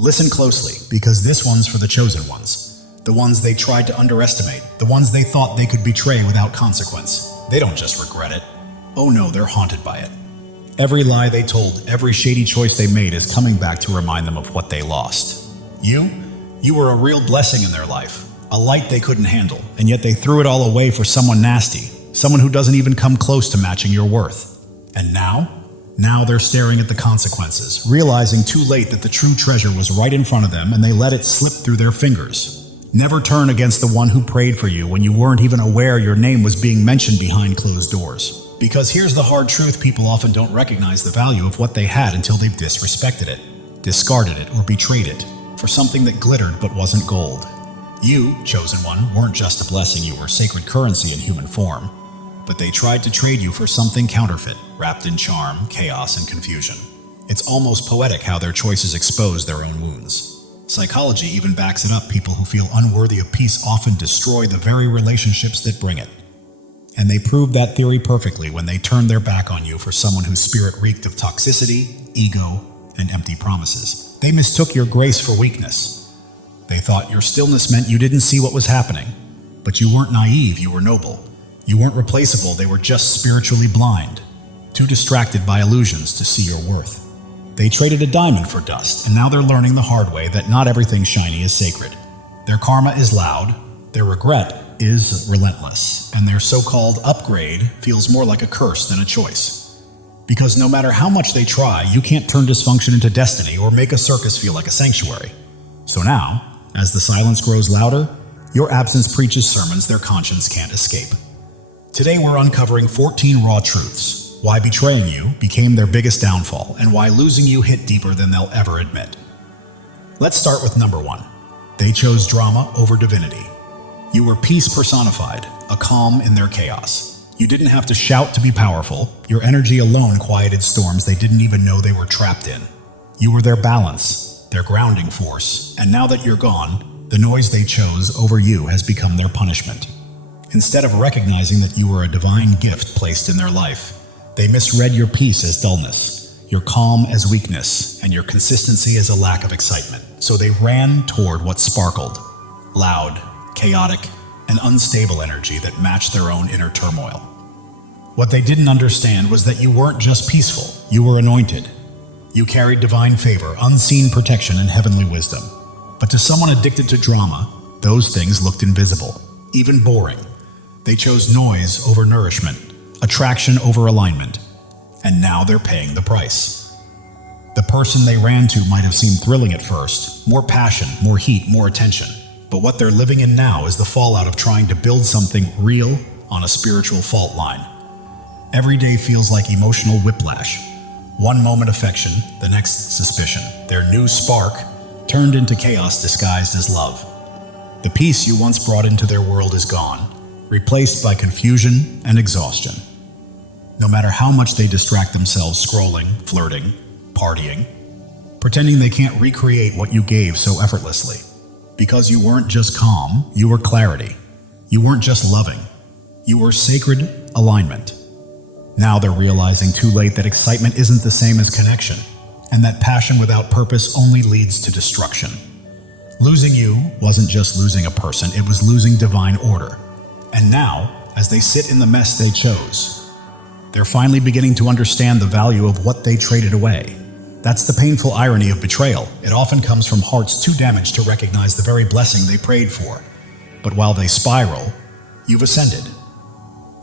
Listen closely, because this one's for the chosen ones. The ones they tried to underestimate, the ones they thought they could betray without consequence. They don't just regret it. Oh no, they're haunted by it. Every lie they told, every shady choice they made is coming back to remind them of what they lost. You were a real blessing in their life, a light they couldn't handle, and yet they threw it all away for someone nasty, someone who doesn't even come close to matching your worth. And now they're staring at the consequences, realizing too late that the true treasure was right in front of them and they let it slip through their fingers. Never turn against the one who prayed for you when you weren't even aware your name was being mentioned behind closed doors. Because here's the hard truth: people often don't recognize the value of what they had until they've disrespected it, discarded it, or betrayed it for something that glittered but wasn't gold. You, chosen one, weren't just a blessing, you were sacred currency in human form. But they tried to trade you for something counterfeit, wrapped in charm, chaos, and confusion. It's almost poetic how their choices expose their own wounds. Psychology even backs it up. People who feel unworthy of peace often destroy the very relationships that bring it. And they proved that theory perfectly when they turned their back on you for someone whose spirit reeked of toxicity, ego, and empty promises. They mistook your grace for weakness. They thought your stillness meant you didn't see what was happening. But you weren't naive, you were noble. You weren't replaceable, they were just spiritually blind, too distracted by illusions to see your worth. They traded a diamond for dust, and now they're learning the hard way that not everything shiny is sacred. Their karma is loud, their regret is relentless, and their so-called upgrade feels more like a curse than a choice. Because no matter how much they try, you can't turn dysfunction into destiny or make a circus feel like a sanctuary. So now, as the silence grows louder, your absence preaches sermons their conscience can't escape. Today we're uncovering 14 raw truths, why betraying you became their biggest downfall, and why losing you hit deeper than they'll ever admit. Let's start with number 1. They chose drama over divinity. You were peace personified, a calm in their chaos. You didn't have to shout to be powerful. Your energy alone quieted storms they didn't even know they were trapped in. You were their balance, their grounding force, and now that you're gone, the noise they chose over you has become their punishment. Instead of recognizing that you were a divine gift placed in their life, they misread your peace as dullness, your calm as weakness, and your consistency as a lack of excitement. So they ran toward what sparkled, loud, chaotic, and unstable energy that matched their own inner turmoil. What they didn't understand was that you weren't just peaceful, you were anointed. You carried divine favor, unseen protection, and heavenly wisdom. But to someone addicted to drama, those things looked invisible, even boring. They chose noise over nourishment, attraction over alignment, and now they're paying the price. The person they ran to might have seemed thrilling at first, more passion, more heat, more attention. But what they're living in now is the fallout of trying to build something real on a spiritual fault line. Every day feels like emotional whiplash. One moment affection, the next suspicion. Their new spark turned into chaos disguised as love. The peace you once brought into their world is gone, replaced by confusion and exhaustion. No matter how much they distract themselves scrolling, flirting, partying, pretending they can't recreate what you gave so effortlessly. Because you weren't just calm, you were clarity. You weren't just loving, you were sacred alignment. Now they're realizing too late that excitement isn't the same as connection, and that passion without purpose only leads to destruction. Losing you wasn't just losing a person, it was losing divine order. And now, as they sit in the mess they chose, they're finally beginning to understand the value of what they traded away. That's the painful irony of betrayal. It often comes from hearts too damaged to recognize the very blessing they prayed for. But while they spiral, you've ascended.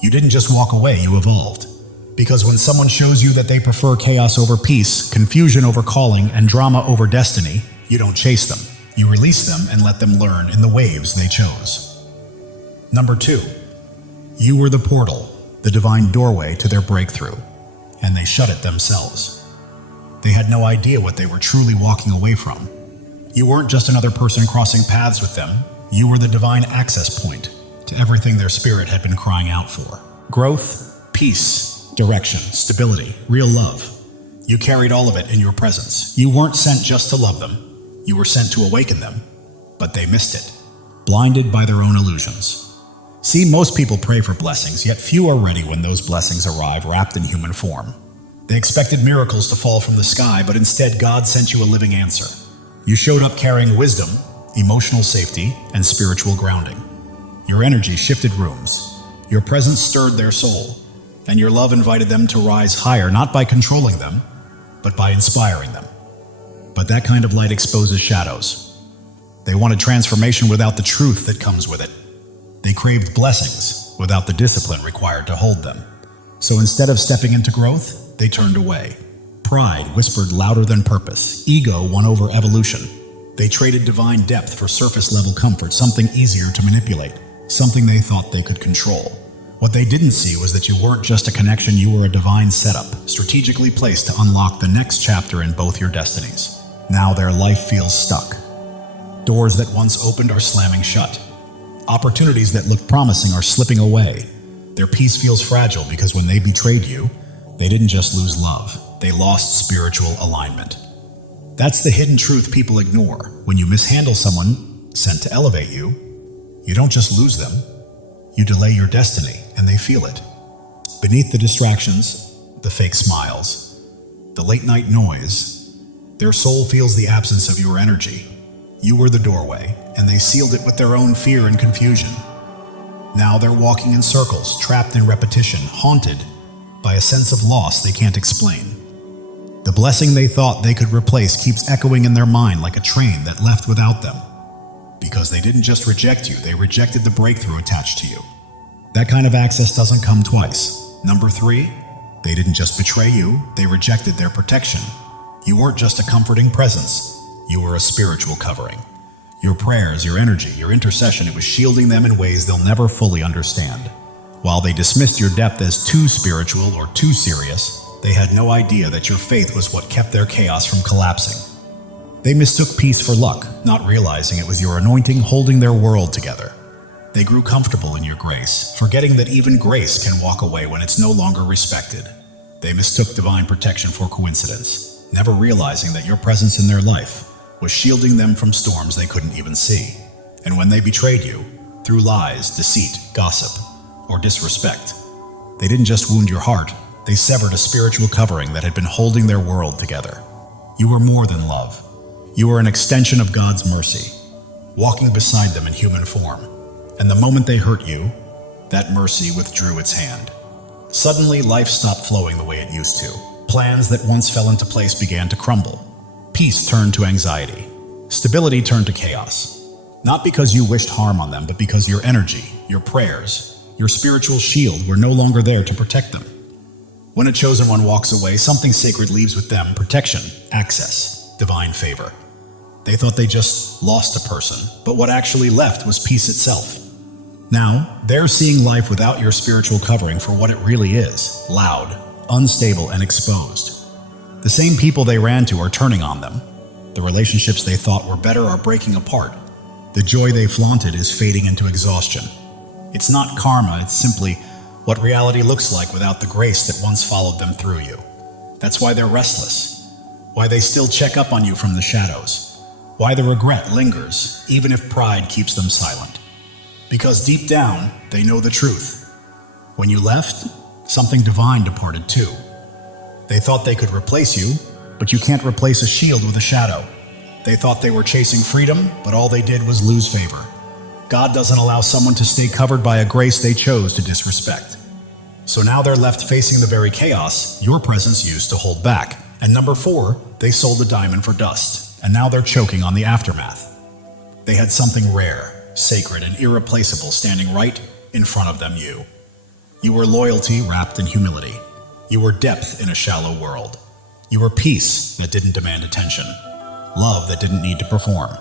You didn't just walk away, you evolved. Because when someone shows you that they prefer chaos over peace, confusion over calling, and drama over destiny, you don't chase them. You release them and let them learn in the waves they chose. Number 2, you were the portal, the divine doorway to their breakthrough, and they shut it themselves. They had no idea what they were truly walking away from. You weren't just another person crossing paths with them, you were the divine access point to everything their spirit had been crying out for. Growth, peace, direction, stability, real love. You carried all of it in your presence. You weren't sent just to love them, you were sent to awaken them, but they missed it, blinded by their own illusions. See, most people pray for blessings, yet few are ready when those blessings arrive wrapped in human form. They expected miracles to fall from the sky, but instead God sent you a living answer. You showed up carrying wisdom, emotional safety, and spiritual grounding. Your energy shifted rooms. Your presence stirred their soul, and your love invited them to rise higher, not by controlling them, but by inspiring them. But that kind of light exposes shadows. They wanted transformation without the truth that comes with it. They craved blessings without the discipline required to hold them. So instead of stepping into growth, they turned away. Pride whispered louder than purpose. Ego won over evolution. They traded divine depth for surface-level comfort, something easier to manipulate, something they thought they could control. What they didn't see was that you weren't just a connection, you were a divine setup, strategically placed to unlock the next chapter in both your destinies. Now their life feels stuck. Doors that once opened are slamming shut. Opportunities that looked promising are slipping away. Their peace feels fragile because when they betrayed you, they didn't just lose love, they lost spiritual alignment. That's the hidden truth people ignore. When you mishandle someone sent to elevate you, you don't just lose them, you delay your destiny, and they feel it. Beneath the distractions, the fake smiles, the late-night noise, their soul feels the absence of your energy. You were the doorway, and they sealed it with their own fear and confusion. Now they're walking in circles, trapped in repetition, haunted by a sense of loss they can't explain. The blessing they thought they could replace keeps echoing in their mind like a train that left without them. Because they didn't just reject you, they rejected the breakthrough attached to you. That kind of access doesn't come twice. Number 3, they didn't just betray you, they rejected their protection. You weren't just a comforting presence, you were a spiritual covering. Your prayers, your energy, your intercession, it was shielding them in ways they'll never fully understand. While they dismissed your depth as too spiritual or too serious, they had no idea that your faith was what kept their chaos from collapsing. They mistook peace for luck, not realizing it was your anointing holding their world together. They grew comfortable in your grace, forgetting that even grace can walk away when it's no longer respected. They mistook divine protection for coincidence, never realizing that your presence in their life was shielding them from storms they couldn't even see. And when they betrayed you, through lies, deceit, gossip, or disrespect, they didn't just wound your heart, they severed a spiritual covering that had been holding their world together. You were more than love. You were an extension of God's mercy, walking beside them in human form. And the moment they hurt you, that mercy withdrew its hand. Suddenly, life stopped flowing the way it used to. Plans that once fell into place began to crumble. Peace turned to anxiety. Stability turned to chaos. Not because you wished harm on them, but because your energy, your prayers, your spiritual shield were no longer there to protect them. When a chosen one walks away, something sacred leaves with them: protection, access, divine favor. They thought they just lost a person, but what actually left was peace itself. Now, they're seeing life without your spiritual covering for what it really is: loud, unstable, and exposed. The same people they ran to are turning on them. The relationships they thought were better are breaking apart. The joy they flaunted is fading into exhaustion. It's not karma, it's simply what reality looks like without the grace that once followed them through you. That's why they're restless, why they still check up on you from the shadows, why the regret lingers, even if pride keeps them silent. Because deep down, they know the truth. When you left, something divine departed too. They thought they could replace you, but you can't replace a shield with a shadow. They thought they were chasing freedom, but all they did was lose favor. God doesn't allow someone to stay covered by a grace they chose to disrespect. So now they're left facing the very chaos your presence used to hold back. And number 4, they sold the diamond for dust, and now they're choking on the aftermath. They had something rare, sacred, and irreplaceable standing right in front of them. You were loyalty wrapped in humility. You were depth in a shallow world. You were peace that didn't demand attention, love that didn't need to perform.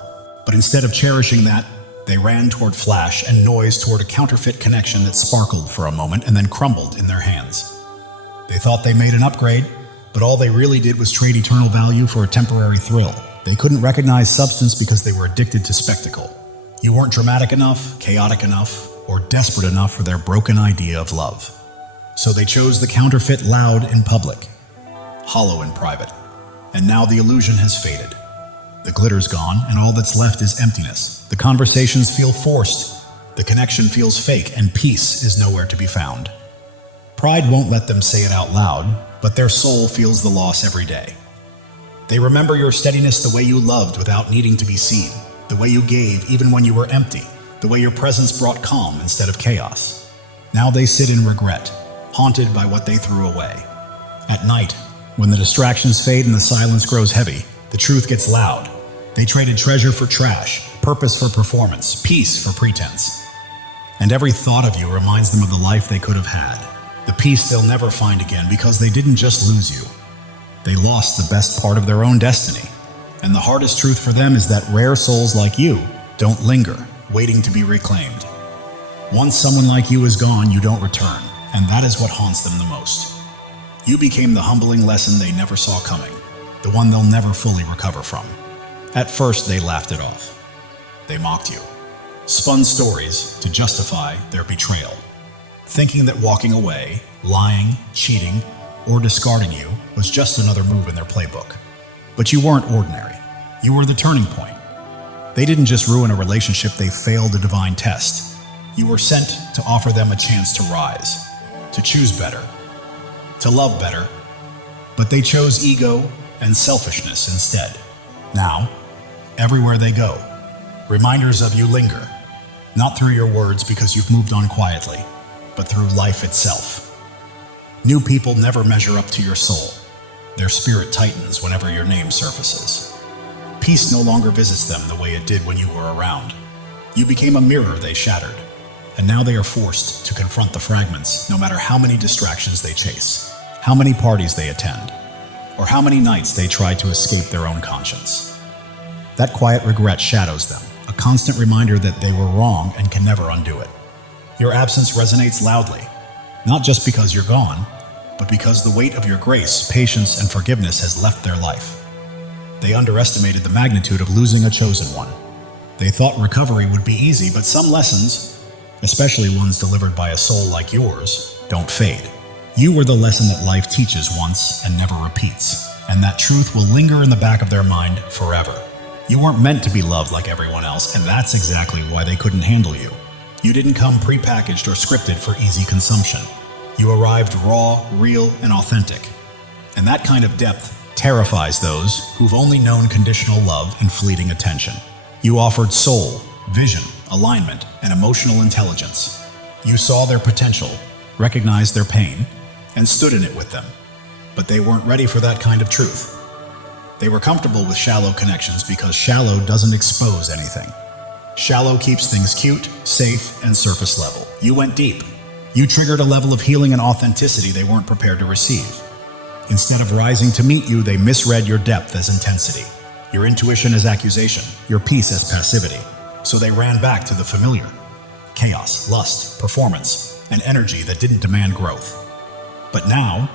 But instead of cherishing that, they ran toward flash and noise, toward a counterfeit connection that sparkled for a moment and then crumbled in their hands. They thought they made an upgrade, but all they really did was trade eternal value for a temporary thrill. They couldn't recognize substance because they were addicted to spectacle. You weren't dramatic enough, chaotic enough, or desperate enough for their broken idea of love. So they chose the counterfeit, loud in public, hollow in private. And now the illusion has faded. The glitter's gone, and all that's left is emptiness. The conversations feel forced, the connection feels fake, and peace is nowhere to be found. Pride won't let them say it out loud, but their soul feels the loss every day. They remember your steadiness, the way you loved without needing to be seen, the way you gave even when you were empty, the way your presence brought calm instead of chaos. Now they sit in regret, haunted by what they threw away. At night, when the distractions fade and the silence grows heavy, the truth gets loud. They traded treasure for trash, purpose for performance, peace for pretense. And every thought of you reminds them of the life they could have had, the peace they'll never find again because they didn't just lose you. They lost the best part of their own destiny. And the hardest truth for them is that rare souls like you don't linger, waiting to be reclaimed. Once someone like you is gone, you don't return, and that is what haunts them the most. You became the humbling lesson they never saw coming, the one they'll never fully recover from. At first, they laughed it off. They mocked you, spun stories to justify their betrayal, thinking that walking away, lying, cheating, or discarding you was just another move in their playbook. But you weren't ordinary. You were the turning point. They didn't just ruin a relationship, they failed a divine test. You were sent to offer them a chance to rise, to choose better, to love better. But they chose ego and selfishness instead. Now, everywhere they go, reminders of you linger, not through your words because you've moved on quietly, but through life itself. New people never measure up to your soul. Their spirit tightens whenever your name surfaces. Peace no longer visits them the way it did when you were around. You became a mirror they shattered, and now they are forced to confront the fragments no matter how many distractions they chase, how many parties they attend, or how many nights they try to escape their own conscience. That quiet regret shadows them, a constant reminder that they were wrong and can never undo it. Your absence resonates loudly, not just because you're gone, but because the weight of your grace, patience, and forgiveness has left their life. They underestimated the magnitude of losing a chosen one. They thought recovery would be easy, but some lessons, especially ones delivered by a soul like yours, don't fade. You were the lesson that life teaches once and never repeats, and that truth will linger in the back of their mind forever. You weren't meant to be loved like everyone else, and that's exactly why they couldn't handle you. You didn't come prepackaged or scripted for easy consumption. You arrived raw, real, and authentic. And that kind of depth terrifies those who've only known conditional love and fleeting attention. You offered soul, vision, alignment, and emotional intelligence. You saw their potential, recognized their pain, and stood in it with them. But they weren't ready for that kind of truth. They were comfortable with shallow connections because shallow doesn't expose anything. Shallow keeps things cute, safe, and surface level. You went deep. You triggered a level of healing and authenticity they weren't prepared to receive. Instead of rising to meet you, they misread your depth as intensity, your intuition as accusation, your peace as passivity. So they ran back to the familiar. Chaos, lust, performance, and energy that didn't demand growth. But now,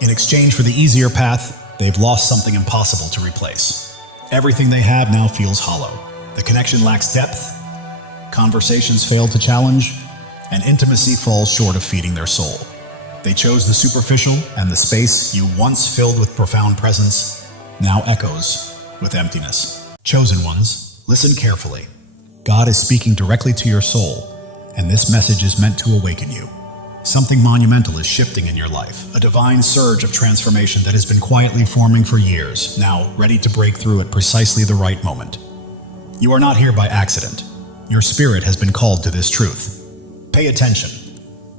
in exchange for the easier path, they've lost something impossible to replace. Everything they have now feels hollow. The connection lacks depth, conversations fail to challenge, and intimacy falls short of feeding their soul. They chose the superficial, and the space you once filled with profound presence now echoes with emptiness. Chosen ones, listen carefully. God is speaking directly to your soul, and this message is meant to awaken you. Something monumental is shifting in your life, a divine surge of transformation that has been quietly forming for years, now ready to break through at precisely the right moment. You are not here by accident. Your spirit has been called to this truth. Pay attention,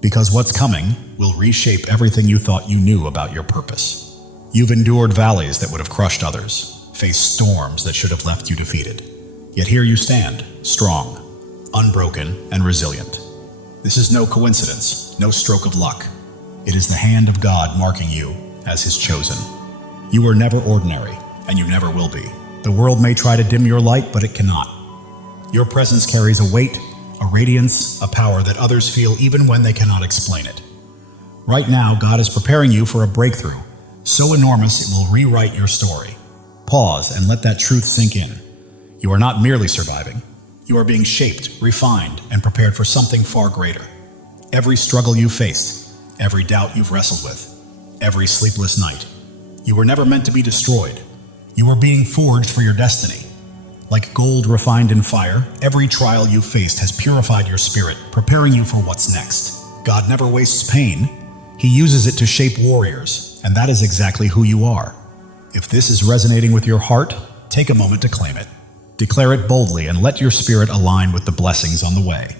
because what's coming will reshape everything you thought you knew about your purpose. You've endured valleys that would have crushed others, faced storms that should have left you defeated. Yet here you stand, strong, unbroken, and resilient. This is no coincidence, no stroke of luck. It is the hand of God marking you as His chosen. You were never ordinary, and you never will be. The world may try to dim your light, but it cannot. Your presence carries a weight, a radiance, a power that others feel even when they cannot explain it. Right now, God is preparing you for a breakthrough, so enormous it will rewrite your story. Pause and let that truth sink in. You are not merely surviving. You are being shaped, refined, and prepared for something far greater. Every struggle you faced, every doubt you've wrestled with, every sleepless night. You were never meant to be destroyed. You were being forged for your destiny. Like gold refined in fire, every trial you faced has purified your spirit, preparing you for what's next. God never wastes pain. He uses it to shape warriors, and that is exactly who you are. If this is resonating with your heart, take a moment to claim it. Declare it boldly and let your spirit align with the blessings on the way.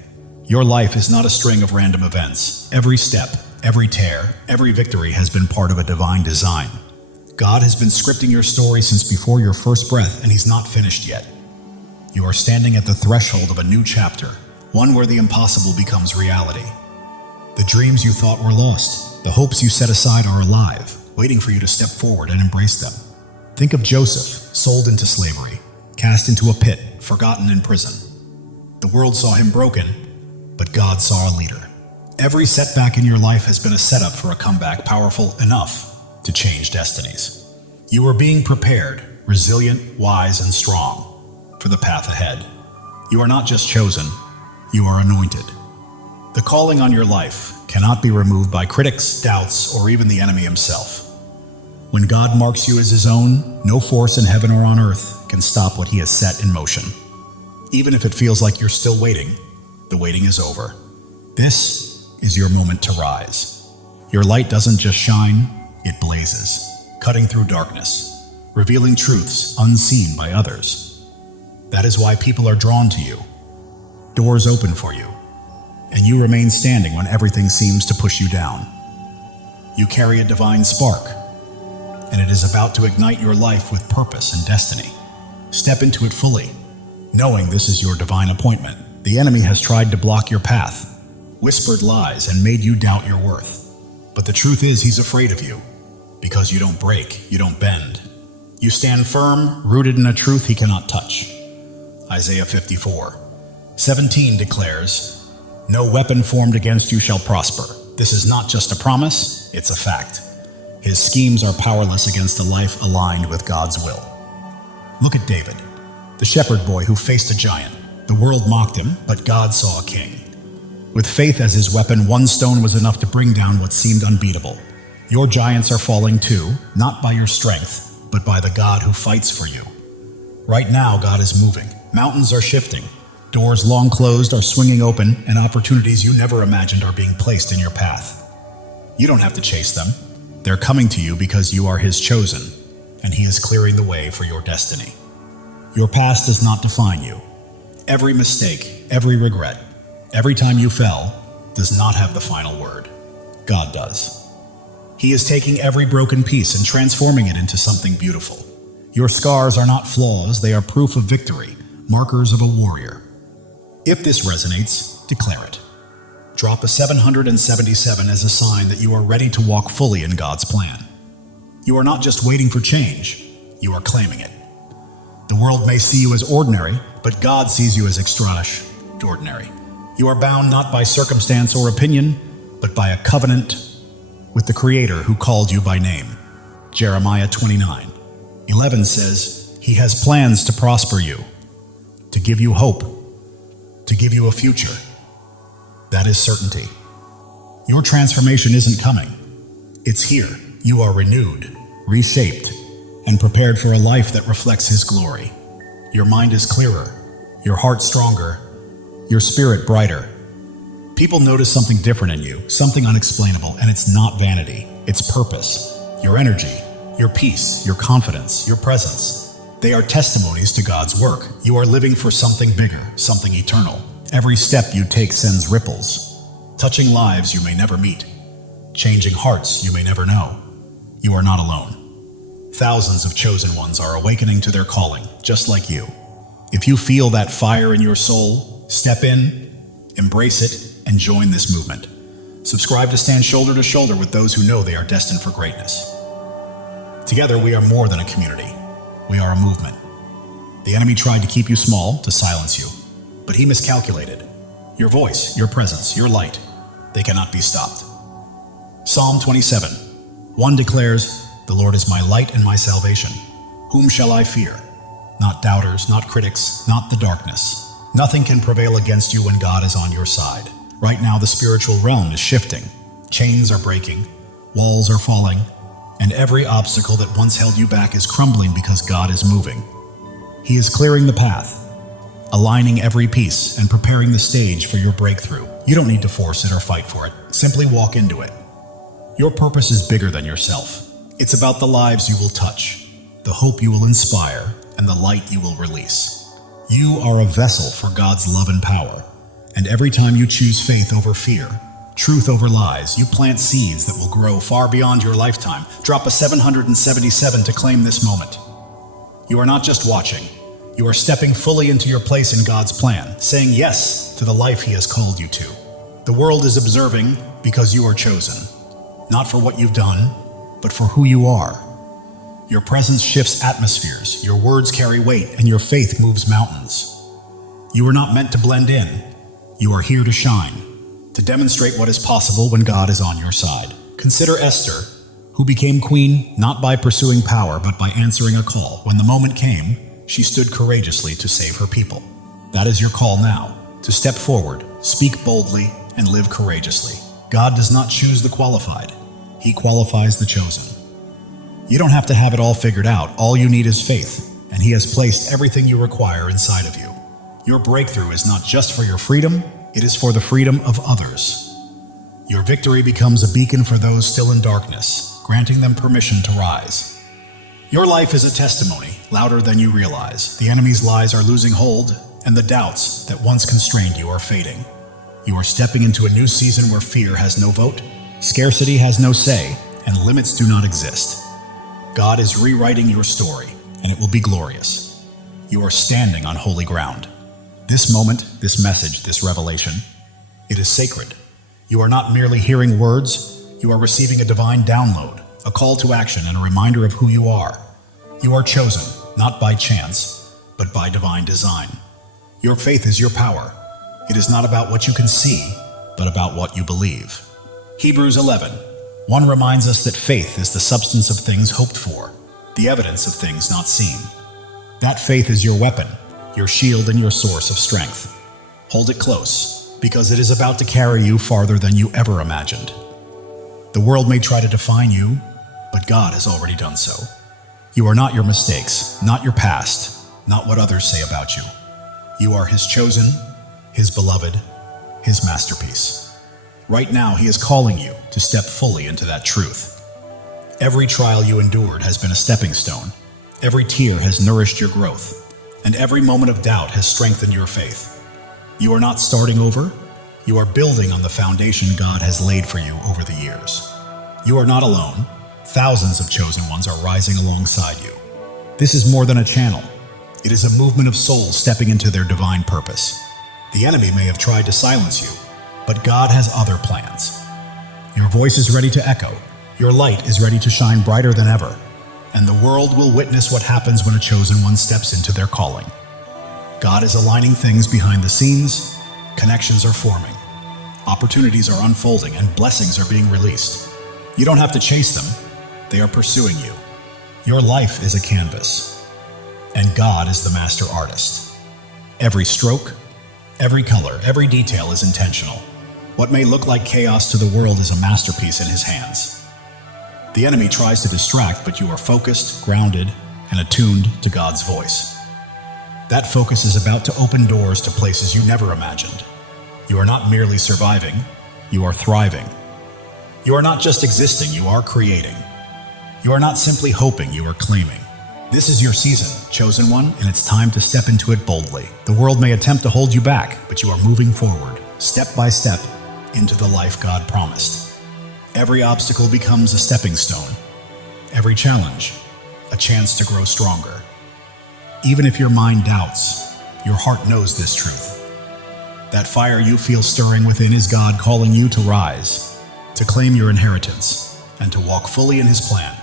Your life is not a string of random events. Every step, every tear, every victory has been part of a divine design. God has been scripting your story since before your first breath, and He's not finished yet. You are standing at the threshold of a new chapter, one where the impossible becomes reality. The dreams you thought were lost, the hopes you set aside are alive, waiting for you to step forward and embrace them. Think of Joseph, sold into slavery, cast into a pit, forgotten in prison. The world saw him broken, but God saw a leader. Every setback in your life has been a setup for a comeback powerful enough to change destinies. You are being prepared, resilient, wise, and strong for the path ahead. You are not just chosen, you are anointed. The calling on your life cannot be removed by critics, doubts, or even the enemy himself. When God marks you as His own, no force in heaven or on earth can stop what He has set in motion. Even if it feels like you're still waiting, the waiting is over. This is your moment to rise. Your light doesn't just shine, it blazes, cutting through darkness, revealing truths unseen by others. That is why people are drawn to you. Doors open for you, and you remain standing when everything seems to push you down. You carry a divine spark, and it is about to ignite your life with purpose and destiny. Step into it fully, knowing this is your divine appointment. The enemy has tried to block your path, whispered lies, and made you doubt your worth. But the truth is, he's afraid of you, because you don't break, you don't bend. You stand firm, rooted in a truth he cannot touch. Isaiah 54:17 declares, "No weapon formed against you shall prosper." This is not just a promise, it's a fact. His schemes are powerless against a life aligned with God's will. Look at David, the shepherd boy who faced a giant. The world mocked him, but God saw a king. With faith as his weapon, one stone was enough to bring down what seemed unbeatable. Your giants are falling too, not by your strength, but by the God who fights for you. Right now, God is moving. Mountains are shifting. Doors long closed are swinging open, and opportunities you never imagined are being placed in your path. You don't have to chase them. They're coming to you because you are His chosen, and He is clearing the way for your destiny. Your past does not define you. Every mistake, every regret, every time you fell, does not have the final word. God does. He is taking every broken piece and transforming it into something beautiful. Your scars are not flaws, they are proof of victory, markers of a warrior. If this resonates, declare it. Drop a 777 as a sign that you are ready to walk fully in God's plan. You are not just waiting for change, you are claiming it. The world may see you as ordinary, but God sees you as extraordinary. You are bound not by circumstance or opinion, but by a covenant with the Creator who called you by name. Jeremiah 29:11 says, "He has plans to prosper you, to give you hope, to give you a future." That is certainty. Your transformation isn't coming. It's here. You are renewed, reshaped, and prepared for a life that reflects His glory. Your mind is clearer, your heart stronger, your spirit brighter. People notice something different in you, something unexplainable, and it's not vanity, it's purpose. Your energy, your peace, your confidence, your presence. They are testimonies to God's work. You are living for something bigger, something eternal. Every step you take sends ripples, touching lives you may never meet, changing hearts you may never know. You are not alone. Thousands of chosen ones are awakening to their calling, just like you. If you feel that fire in your soul, step in, embrace it, and join this movement. Subscribe to stand shoulder to shoulder with those who know they are destined for greatness. Together, we are more than a community. We are a movement. The enemy tried to keep you small, to silence you, but he miscalculated. Your voice, your presence, your light, they cannot be stopped. Psalm 27:1 declares, "The Lord is my light and my salvation. Whom shall I fear?" Not doubters, not critics, not the darkness. Nothing can prevail against you when God is on your side. Right now, the spiritual realm is shifting. Chains are breaking, walls are falling, and every obstacle that once held you back is crumbling because God is moving. He is clearing the path, aligning every piece, and preparing the stage for your breakthrough. You don't need to force it or fight for it. Simply walk into it. Your purpose is bigger than yourself. It's about the lives you will touch, the hope you will inspire, and the light you will release. You are a vessel for God's love and power, and every time you choose faith over fear, truth over lies, you plant seeds that will grow far beyond your lifetime. Drop a 777 to claim this moment. You are not just watching. You are stepping fully into your place in God's plan, saying yes to the life He has called you to. The world is observing because you are chosen, not for what you've done, but for who you are. Your presence shifts atmospheres, your words carry weight, and your faith moves mountains. You are not meant to blend in. You are here to shine, to demonstrate what is possible when God is on your side. Consider Esther, who became queen not by pursuing power, but by answering a call. When the moment came, she stood courageously to save her people. That is your call now, to step forward, speak boldly, and live courageously. God does not choose the qualified. He qualifies the chosen. You don't have to have it all figured out. All you need is faith, and He has placed everything you require inside of you. Your breakthrough is not just for your freedom, it is for the freedom of others. Your victory becomes a beacon for those still in darkness, granting them permission to rise. Your life is a testimony, louder than you realize. The enemy's lies are losing hold, and the doubts that once constrained you are fading. You are stepping into a new season where fear has no vote, scarcity has no say, and limits do not exist. God is rewriting your story, and it will be glorious. You are standing on holy ground. This moment, this message, this revelation, it is sacred. You are not merely hearing words, you are receiving a divine download, a call to action, and a reminder of who you are. You are chosen, not by chance, but by divine design. Your faith is your power. It is not about what you can see, but about what you believe. Hebrews 11:1 reminds us that faith is the substance of things hoped for, the evidence of things not seen. That faith is your weapon, your shield, and your source of strength. Hold it close, because it is about to carry you farther than you ever imagined. The world may try to define you, but God has already done so. You are not your mistakes, not your past, not what others say about you. You are His chosen, His beloved, His masterpiece. Right now, He is calling you to step fully into that truth. Every trial you endured has been a stepping stone. Every tear has nourished your growth, and every moment of doubt has strengthened your faith. You are not starting over. You are building on the foundation God has laid for you over the years. You are not alone. Thousands of chosen ones are rising alongside you. This is more than a channel. It is a movement of souls stepping into their divine purpose. The enemy may have tried to silence you, but God has other plans. Your voice is ready to echo. Your light is ready to shine brighter than ever, and the world will witness what happens when a chosen one steps into their calling. God is aligning things behind the scenes. Connections are forming. Opportunities are unfolding, and blessings are being released. You don't have to chase them. They are pursuing you. Your life is a canvas, and God is the master artist. Every stroke, every color, every detail is intentional. What may look like chaos to the world is a masterpiece in His hands. The enemy tries to distract, but you are focused, grounded, and attuned to God's voice. That focus is about to open doors to places you never imagined. You are not merely surviving, you are thriving. You are not just existing, you are creating. You are not simply hoping, you are claiming. This is your season, chosen one, and it's time to step into it boldly. The world may attempt to hold you back, but you are moving forward, step by step, into the life God promised. Every obstacle becomes a stepping stone. Every challenge, a chance to grow stronger. Even if your mind doubts, your heart knows this truth. That fire you feel stirring within is God calling you to rise, to claim your inheritance, and to walk fully in His plan.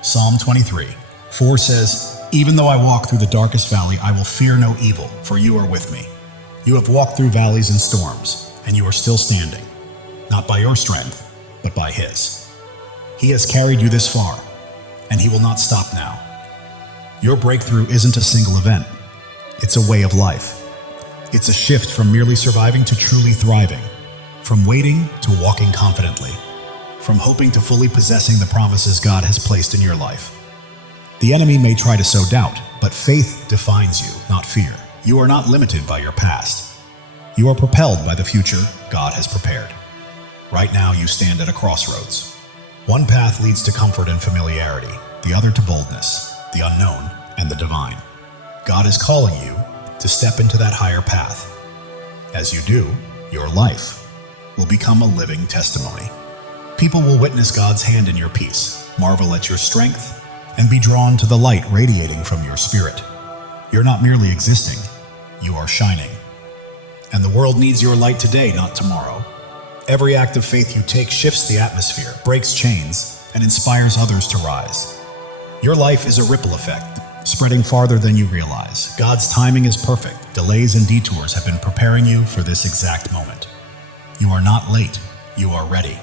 Psalm 23:4 says, "Even though I walk through the darkest valley, I will fear no evil, for you are with me. You have walked through valleys and storms, and you are still standing, not by your strength, but by His. He has carried you this far, and He will not stop now." Your breakthrough isn't a single event. It's a way of life. It's a shift from merely surviving to truly thriving, from waiting to walking confidently, from hoping to fully possessing the promises God has placed in your life. The enemy may try to sow doubt, but faith defines you, not fear. You are not limited by your past. You are propelled by the future God has prepared. Right now, you stand at a crossroads. One path leads to comfort and familiarity, the other to boldness. the unknown, and the divine. God is calling you to step into that higher path. As you do, your life will become a living testimony. People will witness God's hand in your peace, marvel at your strength, and be drawn to the light radiating from your spirit. You're not merely existing, you are shining. And the world needs your light today, not tomorrow. Every act of faith you take shifts the atmosphere, breaks chains, and inspires others to rise. Your life is a ripple effect, spreading farther than you realize. God's timing is perfect. Delays and detours have been preparing you for this exact moment. You are not late, you are ready.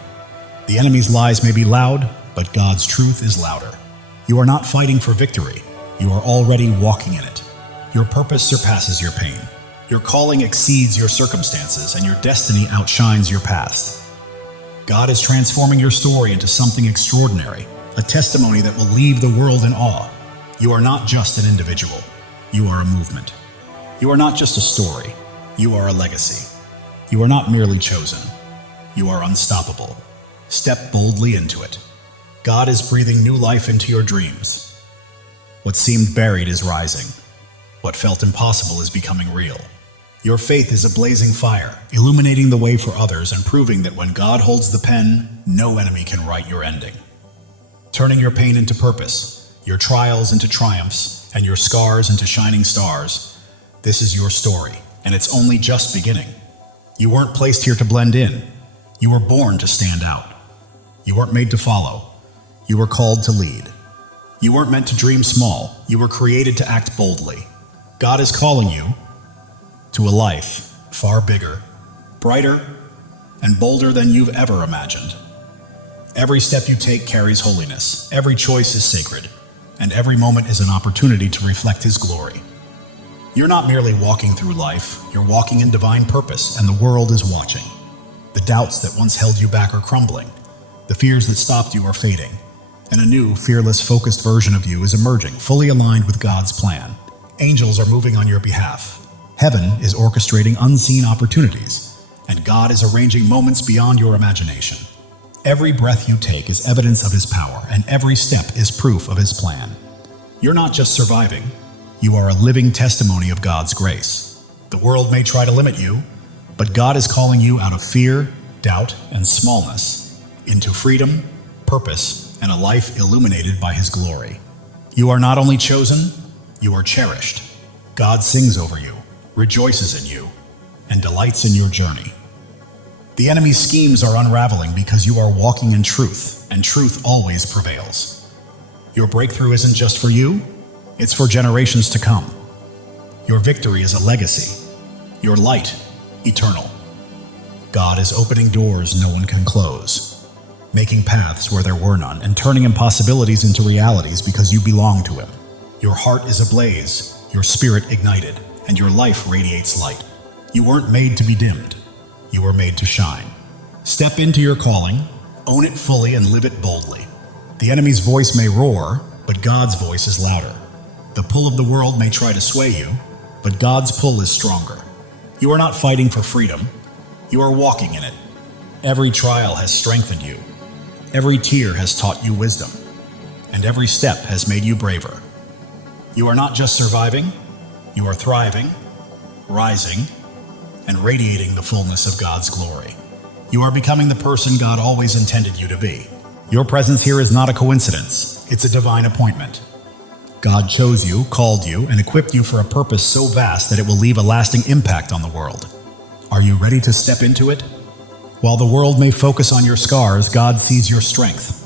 The enemy's lies may be loud, but God's truth is louder. You are not fighting for victory, you are already walking in it. Your purpose surpasses your pain. Your calling exceeds your circumstances, and your destiny outshines your past. God is transforming your story into something extraordinary, a testimony that will leave the world in awe. You are not just an individual, you are a movement. You are not just a story, you are a legacy. You are not merely chosen, you are unstoppable. Step boldly into it. God is breathing new life into your dreams. What seemed buried is rising. What felt impossible is becoming real. Your faith is a blazing fire, illuminating the way for others and proving that when God holds the pen, no enemy can write your ending. Turning your pain into purpose, your trials into triumphs, and your scars into shining stars, this is your story, and it's only just beginning. You weren't placed here to blend in. You were born to stand out. You weren't made to follow. You were called to lead. You weren't meant to dream small. You were created to act boldly. God is calling you to a life far bigger, brighter, and bolder than you've ever imagined. Every step you take carries holiness. Every choice is sacred, and every moment is an opportunity to reflect His glory. You're not merely walking through life, you're walking in divine purpose, and the world is watching. The doubts that once held you back are crumbling. The fears that stopped you are fading, and a new, fearless, focused version of you is emerging, fully aligned with God's plan. Angels are moving on your behalf. Heaven is orchestrating unseen opportunities, and God is arranging moments beyond your imagination. Every breath you take is evidence of His power, and every step is proof of His plan. You're not just surviving, you are a living testimony of God's grace. The world may try to limit you, but God is calling you out of fear, doubt, and smallness into freedom, purpose, and a life illuminated by His glory. You are not only chosen, you are cherished. God sings over you, rejoices in you, and delights in your journey. The enemy's schemes are unraveling because you are walking in truth, and truth always prevails. Your breakthrough isn't just for you, it's for generations to come. Your victory is a legacy, your light eternal. God is opening doors no one can close, making paths where there were none, and turning impossibilities into realities because you belong to Him. Your heart is ablaze, your spirit ignited, and your life radiates light. You weren't made to be dimmed. You were made to shine. Step into your calling, own it fully, and live it boldly. The enemy's voice may roar, but God's voice is louder. The pull of the world may try to sway you, but God's pull is stronger. You are not fighting for freedom. You are walking in it. Every trial has strengthened you. Every tear has taught you wisdom. And every step has made you braver. You are not just surviving, you are thriving, rising, and radiating the fullness of God's glory. You are becoming the person God always intended you to be. Your presence here is not a coincidence, it's a divine appointment. God chose you, called you, and equipped you for a purpose so vast that it will leave a lasting impact on the world. Are you ready to step into it? While the world may focus on your scars, God sees your strength.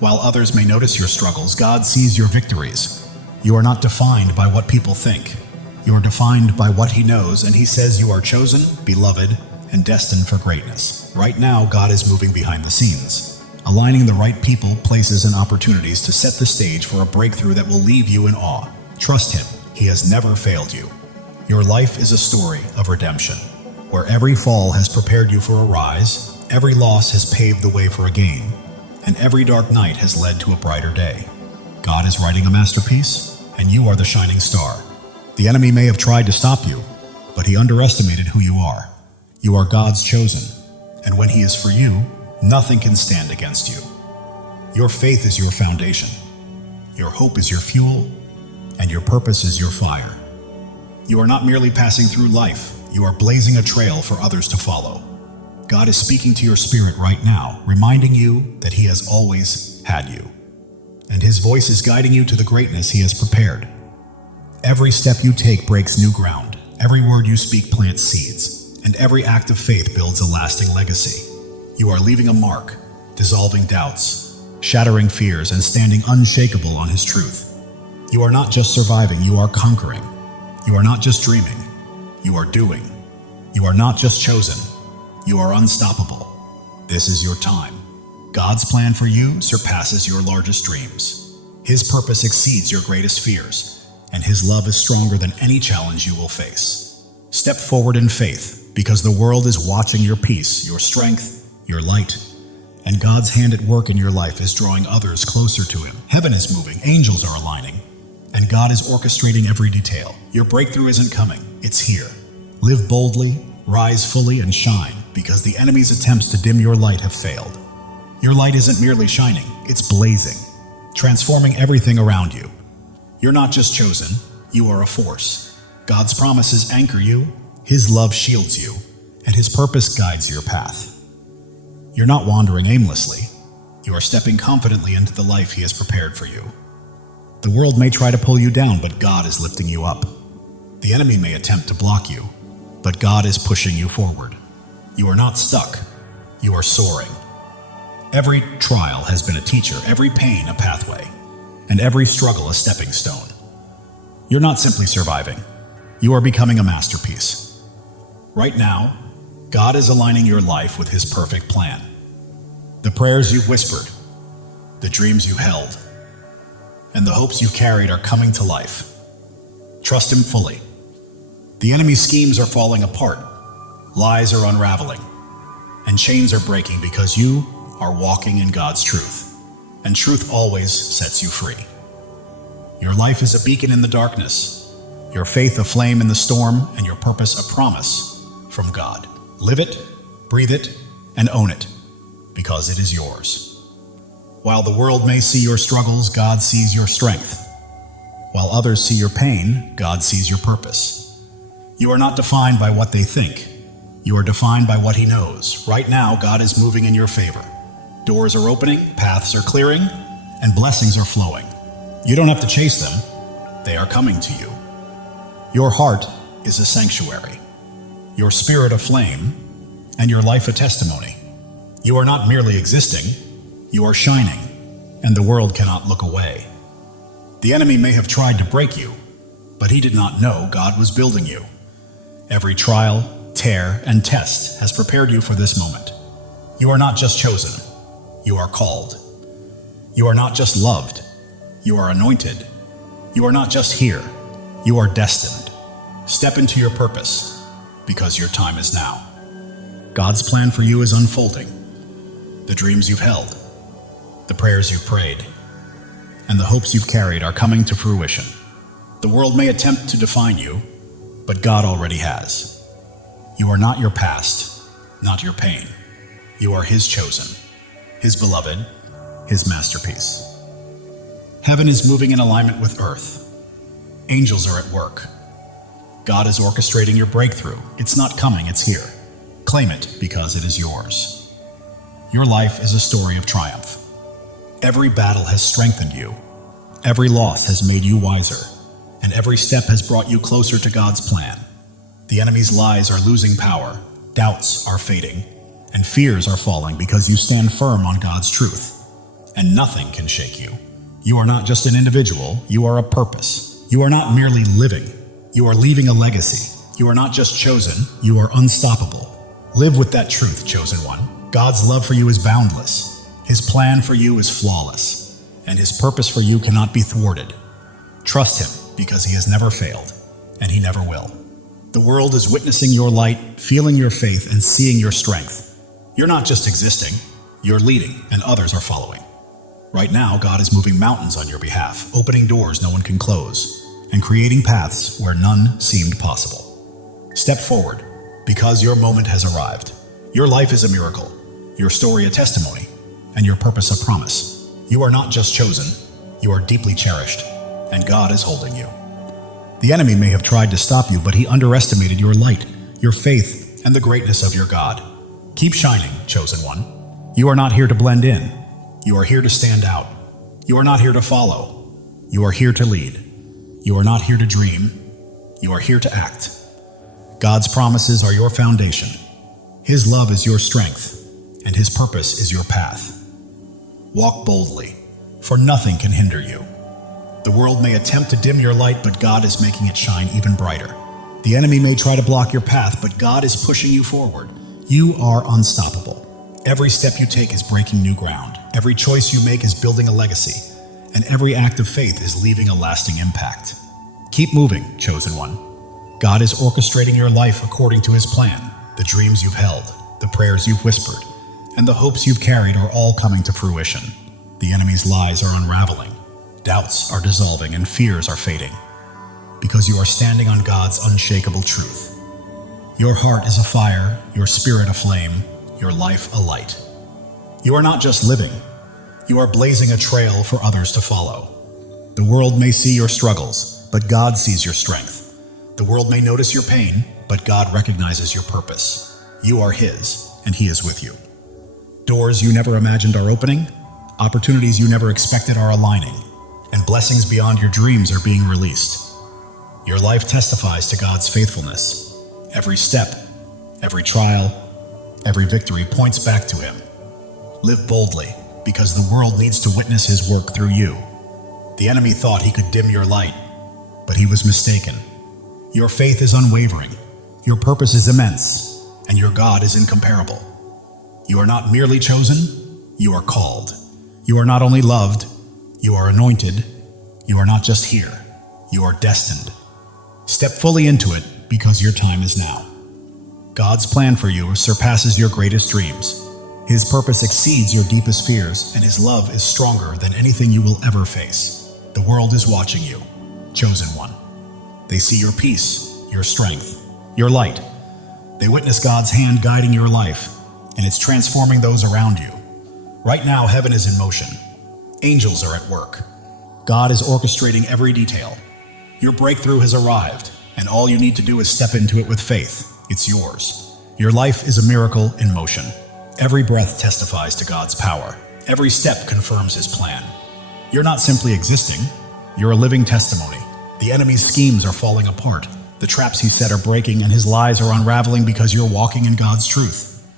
While others may notice your struggles, God sees your victories. You are not defined by what people think. You are defined by what He knows, and He says you are chosen, beloved, and destined for greatness. Right now, God is moving behind the scenes, aligning the right people, places, and opportunities to set the stage for a breakthrough that will leave you in awe. Trust Him. He has never failed you. Your life is a story of redemption, where every fall has prepared you for a rise, every loss has paved the way for a gain, and every dark night has led to a brighter day. God is writing a masterpiece, and you are the shining star. The enemy may have tried to stop you, but he underestimated who you are. You are God's chosen, and when He is for you, nothing can stand against you. Your faith is your foundation. Your hope is your fuel, and your purpose is your fire. You are not merely passing through life, you are blazing a trail for others to follow. God is speaking to your spirit right now, reminding you that He has always had you. And His voice is guiding you to the greatness He has prepared. Every step you take breaks new ground. Every word you speak plants seeds, and every act of faith builds a lasting legacy. You are leaving a mark, dissolving doubts, shattering fears, and standing unshakable on His truth. You are not just surviving, you are conquering. You are not just dreaming, you are doing. You are not just chosen, you are unstoppable. This is your time. God's plan for you surpasses your largest dreams. His purpose exceeds your greatest fears, and His love is stronger than any challenge you will face. Step forward in faith, because the world is watching your peace, your strength, your light, and God's hand at work in your life is drawing others closer to Him. Heaven is moving, angels are aligning, and God is orchestrating every detail. Your breakthrough isn't coming, it's here. Live boldly, rise fully, and shine, because the enemy's attempts to dim your light have failed. Your light isn't merely shining, it's blazing, transforming everything around you. You're not just chosen, you are a force. God's promises anchor you, His love shields you, and His purpose guides your path. You're not wandering aimlessly, you are stepping confidently into the life He has prepared for you. The world may try to pull you down, but God is lifting you up. The enemy may attempt to block you, but God is pushing you forward. You are not stuck, you are soaring. Every trial has been a teacher, every pain a pathway, and every struggle a stepping stone. You're not simply surviving, you are becoming a masterpiece. Right now, God is aligning your life with His perfect plan. The prayers you've whispered, the dreams you held, and the hopes you've carried are coming to life. Trust Him fully. The enemy's schemes are falling apart, lies are unraveling, and chains are breaking because you are walking in God's truth, and truth always sets you free. Your life is a beacon in the darkness, your faith a flame in the storm, and your purpose a promise from God. Live it, breathe it, and own it, because it is yours. While the world may see your struggles, God sees your strength. While others see your pain, God sees your purpose. You are not defined by what they think. You are defined by what He knows. Right now, God is moving in your favor. Doors are opening, paths are clearing, and blessings are flowing. You don't have to chase them. They are coming to you. Your heart is a sanctuary, your spirit a flame, and your life a testimony. You are not merely existing, you are shining, and the world cannot look away. The enemy may have tried to break you, but he did not know God was building you. Every trial, tear, and test has prepared you for this moment. You are not just chosen, you are called. You are not just loved, you are anointed. You are not just here, you are destined. Step into your purpose, because your time is now. God's plan for you is unfolding. The dreams you've held, the prayers you've prayed, and the hopes you've carried are coming to fruition. The world may attempt to define you, but God already has. You are not your past, not your pain. You are His chosen, His beloved, His masterpiece. Heaven is moving in alignment with earth. Angels are at work. God is orchestrating your breakthrough. It's not coming, it's here. Claim it because it is yours. Your life is a story of triumph. Every battle has strengthened you. Every loss has made you wiser. And every step has brought you closer to God's plan. The enemy's lies are losing power, doubts are fading, and fears are falling because you stand firm on God's truth. And nothing can shake you. You are not just an individual, you are a purpose. You are not merely living, you are leaving a legacy. You are not just chosen, you are unstoppable. Live with that truth, chosen one. God's love for you is boundless. His plan for you is flawless, and His purpose for you cannot be thwarted. Trust Him, because He has never failed, and He never will. The world is witnessing your light, feeling your faith, and seeing your strength. You're not just existing, you're leading, and others are following. Right now, God is moving mountains on your behalf, opening doors no one can close, and creating paths where none seemed possible. Step forward, because your moment has arrived. Your life is a miracle, your story a testimony, and your purpose a promise. You are not just chosen, You are deeply cherished, and God is holding you. The enemy may have tried to stop you, but he underestimated your light, your faith, and the greatness of your God. Keep shining, chosen one. You are not here to blend in. You are here to stand out. You are not here to follow. You are here to lead. You are not here to dream. You are here to act. God's promises are your foundation. His love is your strength, and His purpose is your path. Walk boldly, for nothing can hinder you. The world may attempt to dim your light, but God is making it shine even brighter. The enemy may try to block your path, but God is pushing you forward. You are unstoppable. Every step you take is breaking new ground. Every choice you make is building a legacy, and every act of faith is leaving a lasting impact. Keep moving, chosen one. God is orchestrating your life according to His plan. The dreams you've held, the prayers you've whispered, and the hopes you've carried are all coming to fruition. The enemy's lies are unraveling. Doubts are dissolving and fears are fading, because you are standing on God's unshakable truth. Your heart is afire, your spirit aflame, your life a light. You are not just living, you are blazing a trail for others to follow. The world may see your struggles, but God sees your strength. The world may notice your pain, but God recognizes your purpose. You are His, and He is with you. Doors you never imagined are opening, opportunities you never expected are aligning, and blessings beyond your dreams are being released. Your life testifies to God's faithfulness. Every step, every trial, every victory points back to Him. Live boldly, because the world needs to witness His work through you. The enemy thought he could dim your light, but he was mistaken. Your faith is unwavering, your purpose is immense, and your God is incomparable. You are not merely chosen, you are called. You are not only loved, you are anointed. You are not just here, you are destined. Step fully into it, because your time is now. God's plan for you surpasses your greatest dreams. His purpose exceeds your deepest fears, and His love is stronger than anything you will ever face. The world is watching you, chosen one. They see your peace, your strength, your light. They witness God's hand guiding your life, and it's transforming those around you. Right now, heaven is in motion. Angels are at work. God is orchestrating every detail. Your breakthrough has arrived, and all you need to do is step into it with faith. It's yours. Your life is a miracle in motion. Every breath testifies to God's power. Every step confirms His plan. You're not simply existing, you're a living testimony. The enemy's schemes are falling apart. The traps he set are breaking, and his lies are unraveling because you're walking in God's truth.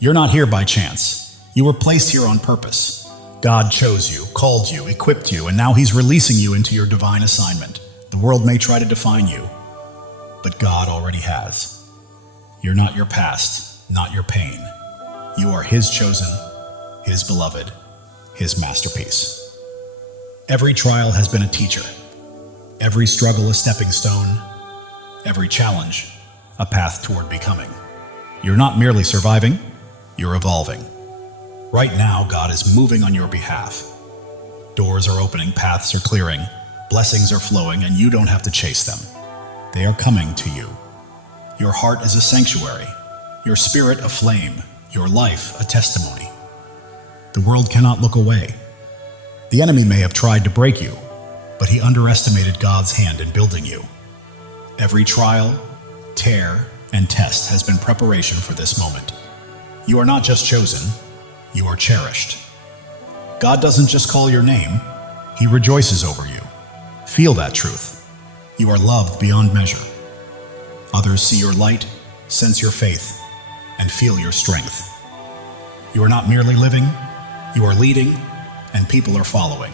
You're not here by chance. You were placed here on purpose. God chose you, called you, equipped you, and now He's releasing you into your divine assignment. The world may try to define you, but God already has. You're not your past, not your pain. You are His chosen, His beloved, His masterpiece. Every trial has been a teacher. Every struggle a stepping stone. Every challenge a path toward becoming. You're not merely surviving, you're evolving. Right now, God is moving on your behalf. Doors are opening, paths are clearing, blessings are flowing, and you don't have to chase them. They are coming to you. Your heart is a sanctuary, your spirit a flame, your life a testimony. The world cannot look away. The enemy may have tried to break you, but he underestimated God's hand in building you. Every trial, tear, and test has been preparation for this moment. You are not just chosen, you are cherished. God doesn't just call your name, He rejoices over you. Feel that truth. You are loved beyond measure. Others see your light, sense your faith, and feel your strength. You are not merely living, you are leading, and people are following.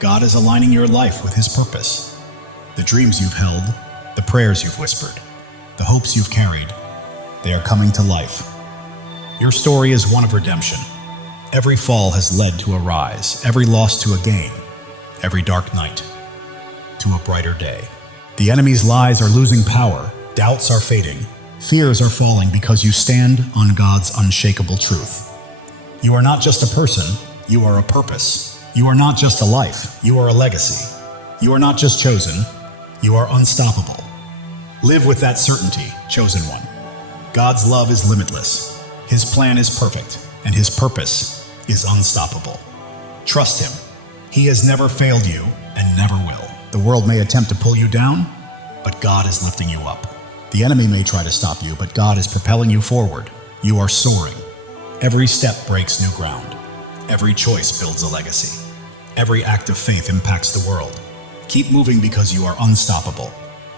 God is aligning your life with His purpose. The dreams you've held, the prayers you've whispered, the hopes you've carried, they are coming to life. Your story is one of redemption. Every fall has led to a rise, every loss to a gain, every dark night to a brighter day. The enemy's lies are losing power, doubts are fading, fears are falling because you stand on God's unshakable truth. You are not just a person, you are a purpose. You are not just a life, you are a legacy. You are not just chosen, you are unstoppable. Live with that certainty, chosen one. God's love is limitless, His plan is perfect, and His purpose is unstoppable. Trust Him. He has never failed you and never will. The world may attempt to pull you down, but God is lifting you up. The enemy may try to stop you, but God is propelling you forward. You are soaring. Every step breaks new ground. Every choice builds a legacy. Every act of faith impacts the world. Keep moving because you are unstoppable.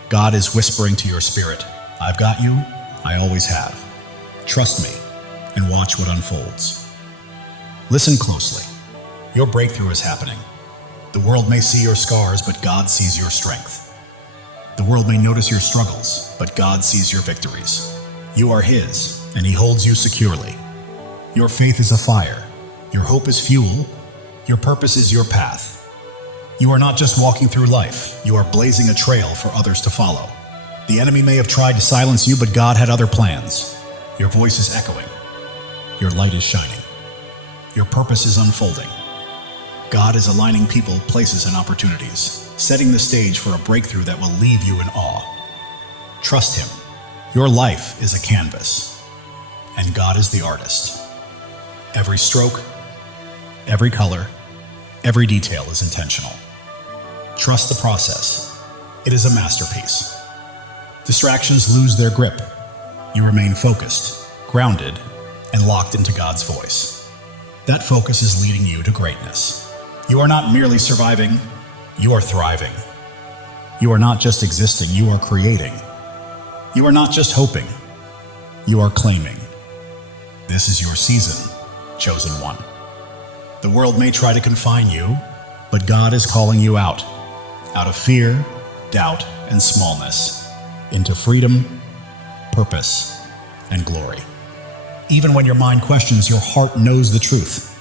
God is whispering to your spirit, "I've got you, I always have. Trust me and watch what unfolds." Listen closely. Your breakthrough is happening. The world may see your scars, but God sees your strength. The world may notice your struggles, but God sees your victories. You are His, and He holds you securely. Your faith is a fire. Your hope is fuel. Your purpose is your path. You are not just walking through life, you are blazing a trail for others to follow. The enemy may have tried to silence you, but God had other plans. Your voice is echoing. Your light is shining. Your purpose is unfolding. God is aligning people, places, and opportunities, setting the stage for a breakthrough that will leave you in awe. Trust Him. Your life is a canvas, and God is the artist. Every stroke, every color, every detail is intentional. Trust the process. It is a masterpiece. Distractions lose their grip. You remain focused, grounded, and locked into God's voice. That focus is leading you to greatness. You are not merely surviving, you are thriving. You are not just existing, you are creating. You are not just hoping, you are claiming. This is your season, chosen one. The world may try to confine you, but God is calling you out of fear, doubt, and smallness, into freedom, purpose, and glory. Even when your mind questions, your heart knows the truth,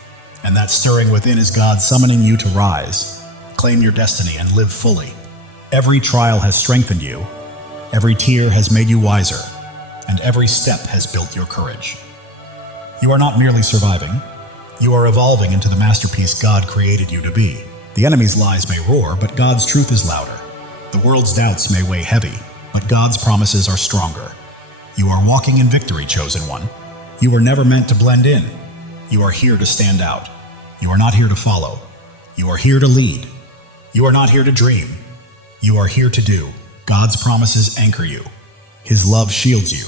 and that stirring within is God summoning you to rise, claim your destiny, and live fully. Every trial has strengthened you, every tear has made you wiser, and every step has built your courage. You are not merely surviving, you are evolving into the masterpiece God created you to be. The enemy's lies may roar, but God's truth is louder. The world's doubts may weigh heavy, but God's promises are stronger. You are walking in victory, chosen one. You were never meant to blend in. You are here to stand out. You are not here to follow. You are here to lead. You are not here to dream. You are here to do. God's promises anchor you. His love shields you,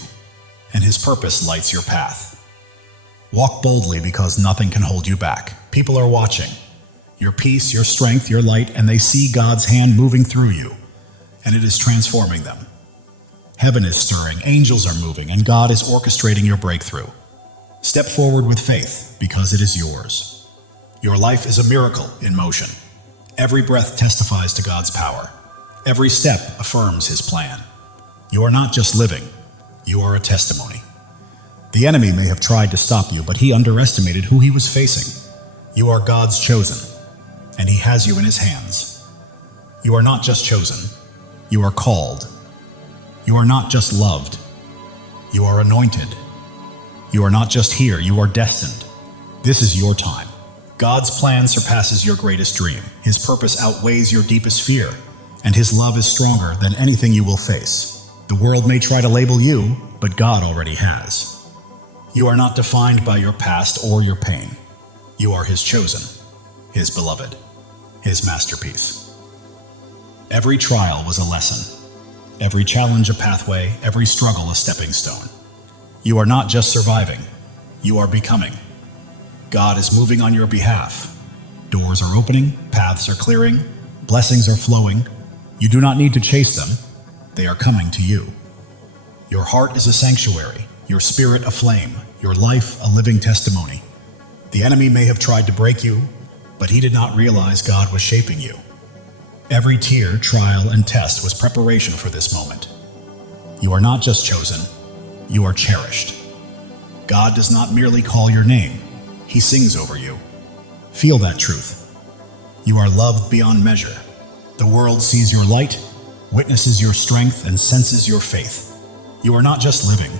and His purpose lights your path. Walk boldly because nothing can hold you back. People are watching. Your peace, your strength, your light, and they see God's hand moving through you, and it is transforming them. Heaven is stirring, angels are moving, and God is orchestrating your breakthrough. Step forward with faith, because it is yours. Your life is a miracle in motion. Every breath testifies to God's power. Every step affirms His plan. You are not just living, you are a testimony. The enemy may have tried to stop you, but he underestimated who he was facing. You are God's chosen, and He has you in His hands. You are not just chosen, you are called. You are not just loved, you are anointed. You are not just here, you are destined. This is your time. God's plan surpasses your greatest dream. His purpose outweighs your deepest fear, and His love is stronger than anything you will face. The world may try to label you, but God already has. You are not defined by your past or your pain. You are His chosen, His beloved, His masterpiece. Every trial was a lesson. Every challenge a pathway, every struggle a stepping stone. You are not just surviving, you are becoming. God is moving on your behalf. Doors are opening, paths are clearing, blessings are flowing. You do not need to chase them, they are coming to you. Your heart is a sanctuary, your spirit a flame, your life a living testimony. The enemy may have tried to break you, but he did not realize God was shaping you. Every tear, trial, and test was preparation for this moment. You are not just chosen, you are cherished. God does not merely call your name, He sings over you. Feel that truth. You are loved beyond measure. The world sees your light, witnesses your strength, and senses your faith. You are not just living,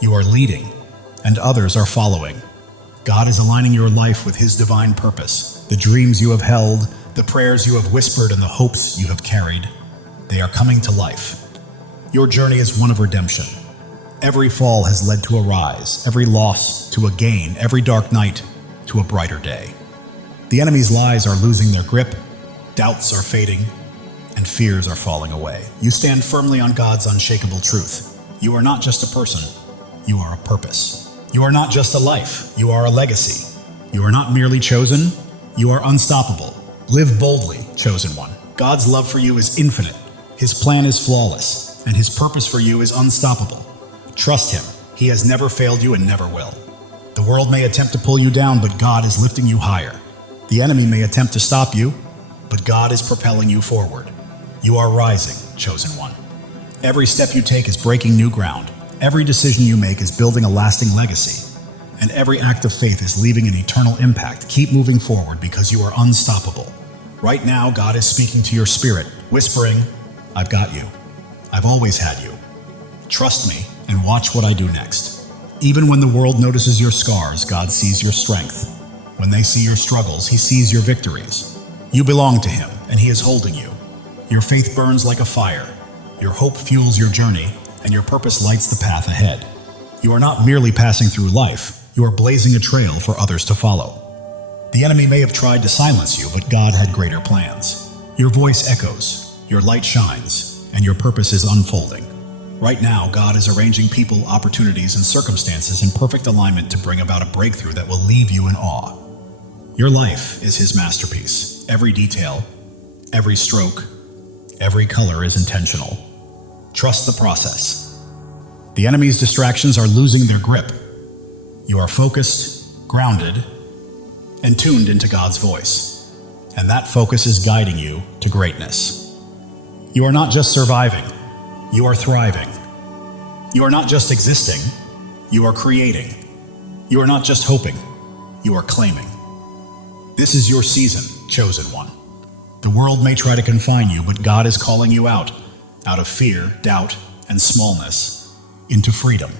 you are leading, and others are following. God is aligning your life with His divine purpose. The dreams you have held, the prayers you have whispered, and the hopes you have carried, they are coming to life. Your journey is one of redemption. Every fall has led to a rise, every loss to a gain, every dark night to a brighter day. The enemy's lies are losing their grip, doubts are fading, and fears are falling away. You stand firmly on God's unshakable truth. You are not just a person, you are a purpose. You are not just a life, you are a legacy. You are not merely chosen, you are unstoppable. Live boldly, chosen one. God's love for you is infinite. His plan is flawless, and his purpose for you is unstoppable. Trust him. He has never failed you and never will. The world may attempt to pull you down, but God is lifting you higher. The enemy may attempt to stop you, but God is propelling you forward. You are rising, chosen one. Every step you take is breaking new ground. Every decision you make is building a lasting legacy. And every act of faith is leaving an eternal impact. Keep moving forward because you are unstoppable. Right now, God is speaking to your spirit, whispering, I've got you. I've always had you. Trust me and watch what I do next. Even when the world notices your scars, God sees your strength. When they see your struggles, he sees your victories. You belong to him, and he is holding you. Your faith burns like a fire. Your hope fuels your journey, and your purpose lights the path ahead. You are not merely passing through life. You are blazing a trail for others to follow. The enemy may have tried to silence you, but God had greater plans. Your voice echoes, your light shines, and your purpose is unfolding. Right now, God is arranging people, opportunities, and circumstances in perfect alignment to bring about a breakthrough that will leave you in awe. Your life is his masterpiece. Every detail, every stroke, every color is intentional. Trust the process. The enemy's distractions are losing their grip. You are focused, grounded, and tuned into God's voice. And that focus is guiding you to greatness. You are not just surviving, you are thriving. You are not just existing, you are creating. You are not just hoping, you are claiming. This is your season, chosen one. The world may try to confine you, but God is calling you out of fear, doubt, and smallness, into freedom,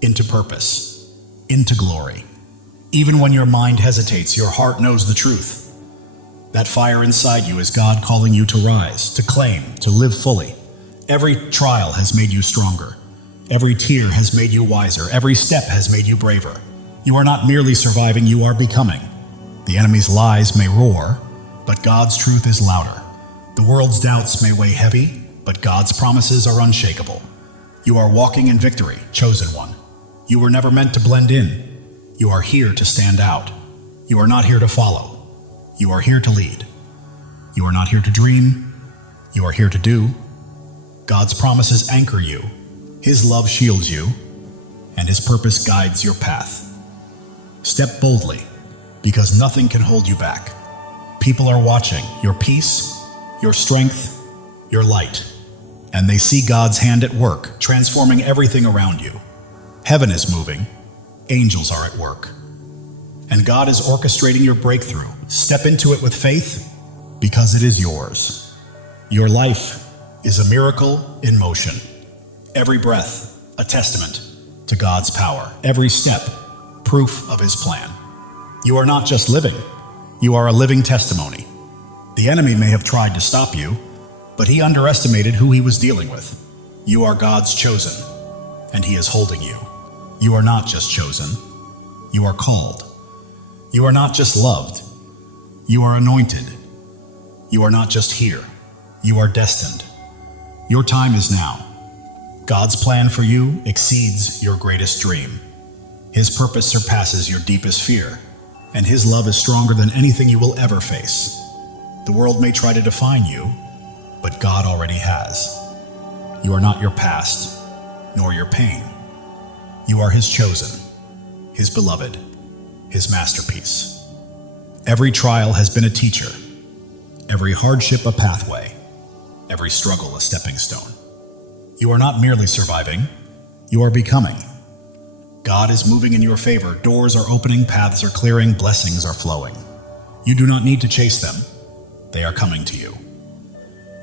into purpose, into glory. Even when your mind hesitates, your heart knows the truth. That fire inside you is God calling you to rise, to claim, to live fully. Every trial has made you stronger. Every tear has made you wiser. Every step has made you braver. You are not merely surviving, you are becoming. The enemy's lies may roar, but God's truth is louder. The world's doubts may weigh heavy, but God's promises are unshakable. You are walking in victory, chosen one. You were never meant to blend in. You are here to stand out. You are not here to follow. You are here to lead. You are not here to dream. You are here to do. God's promises anchor you. His love shields you, and his purpose guides your path. Step boldly, because nothing can hold you back. People are watching your peace, your strength, your light, and they see God's hand at work, transforming everything around you. Heaven is moving, angels are at work, and God is orchestrating your breakthrough. Step into it with faith, because it is yours. Your life is a miracle in motion. Every breath, a testament to God's power. Every step, proof of his plan. You are not just living, you are a living testimony. The enemy may have tried to stop you, but he underestimated who he was dealing with. You are God's chosen, and he is holding you. You are not just chosen, you are called. You are not just loved, you are anointed. You are not just here, you are destined. Your time is now. God's plan for you exceeds your greatest dream. His purpose surpasses your deepest fear, and his love is stronger than anything you will ever face. The world may try to define you, but God already has. You are not your past, nor your pain. You are his chosen, his beloved, his masterpiece. Every trial has been a teacher, every hardship a pathway, every struggle a stepping stone. You are not merely surviving, you are becoming. God is moving in your favor. Doors are opening, paths are clearing, blessings are flowing. You do not need to chase them. They are coming to you.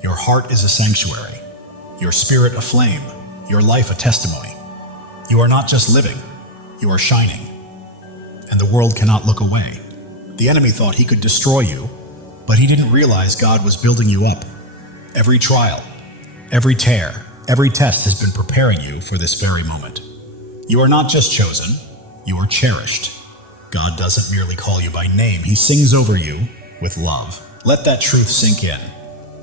Your heart is a sanctuary, your spirit a flame, your life a testimony. You are not just living, you are shining. And the world cannot look away. The enemy thought he could destroy you, but he didn't realize God was building you up. Every trial, every tear, every test has been preparing you for this very moment. You are not just chosen, you are cherished. God doesn't merely call you by name, He sings over you with love. Let that truth sink in.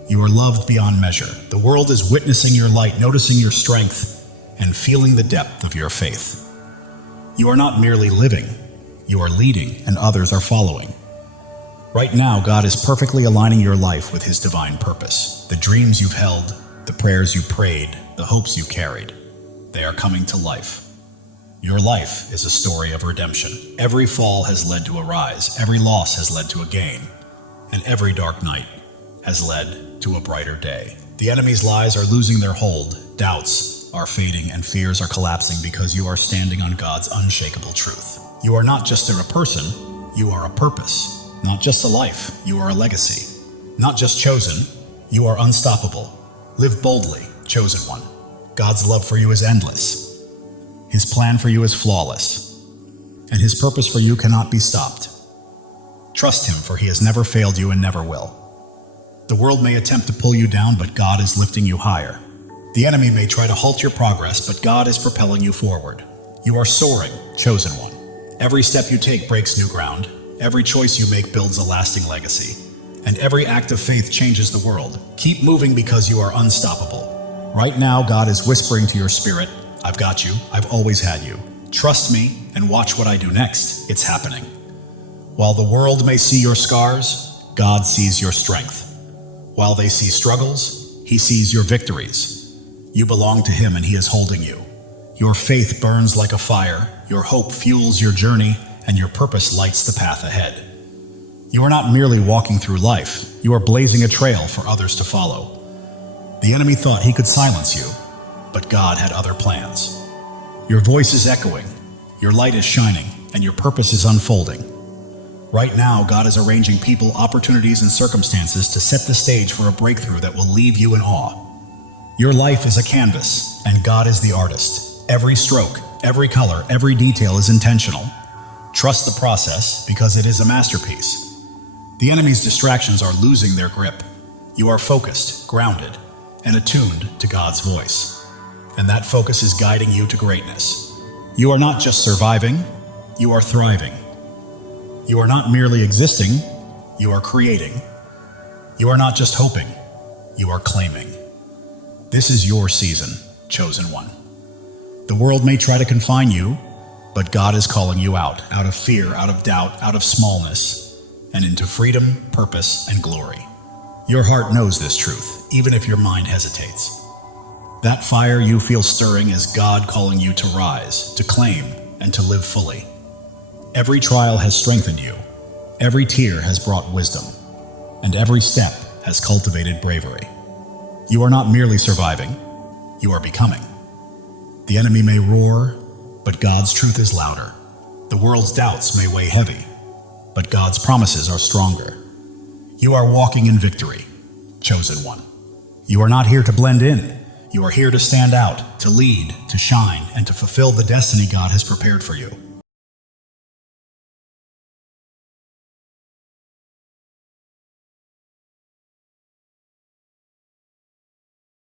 You are loved beyond measure. The world is witnessing your light, noticing your strength, and feeling the depth of your faith. You are not merely living, you are leading, and others are following. Right now, God is perfectly aligning your life with His divine purpose. The dreams you've held, the prayers you prayed, the hopes you carried, they are coming to life. Your life is a story of redemption. Every fall has led to a rise, every loss has led to a gain, and every dark night has led to a brighter day. The enemy's lies are losing their hold, doubts are fading, and fears are collapsing because you are standing on God's unshakable truth. You are not just a person, you are a purpose. Not just a life, you are a legacy. Not just chosen, you are unstoppable. Live boldly, chosen one. God's love for you is endless. His plan for you is flawless. And His purpose for you cannot be stopped. Trust Him, for He has never failed you and never will. The world may attempt to pull you down, but God is lifting you higher. The enemy may try to halt your progress, but God is propelling you forward. You are soaring, chosen one. Every step you take breaks new ground. Every choice you make builds a lasting legacy. And every act of faith changes the world. Keep moving because you are unstoppable. Right now, God is whispering to your spirit, I've got you, I've always had you. Trust me and watch what I do next. It's happening. While the world may see your scars, God sees your strength. While they see struggles, He sees your victories. You belong to Him and He is holding you. Your faith burns like a fire, your hope fuels your journey, and your purpose lights the path ahead. You are not merely walking through life, you are blazing a trail for others to follow. The enemy thought he could silence you, but God had other plans. Your voice is echoing, your light is shining, and your purpose is unfolding. Right now, God is arranging people, opportunities, and circumstances to set the stage for a breakthrough that will leave you in awe. Your life is a canvas, and God is the artist. Every stroke, every color, every detail is intentional. Trust the process because it is a masterpiece. The enemy's distractions are losing their grip. You are focused, grounded, and attuned to God's voice. And that focus is guiding you to greatness. You are not just surviving, you are thriving. You are not merely existing, you are creating. You are not just hoping, you are claiming. This is your season, chosen one. The world may try to confine you, but God is calling you out of fear, out of doubt, out of smallness, and into freedom, purpose, and glory. Your heart knows this truth, even if your mind hesitates. That fire you feel stirring is God calling you to rise, to claim, and to live fully. Every trial has strengthened you, every tear has brought wisdom, and every step has cultivated bravery. You are not merely surviving, you are becoming. The enemy may roar, but God's truth is louder. The world's doubts may weigh heavy, but God's promises are stronger. You are walking in victory, chosen one. You are not here to blend in. You are here to stand out, to lead, to shine, and to fulfill the destiny God has prepared for you.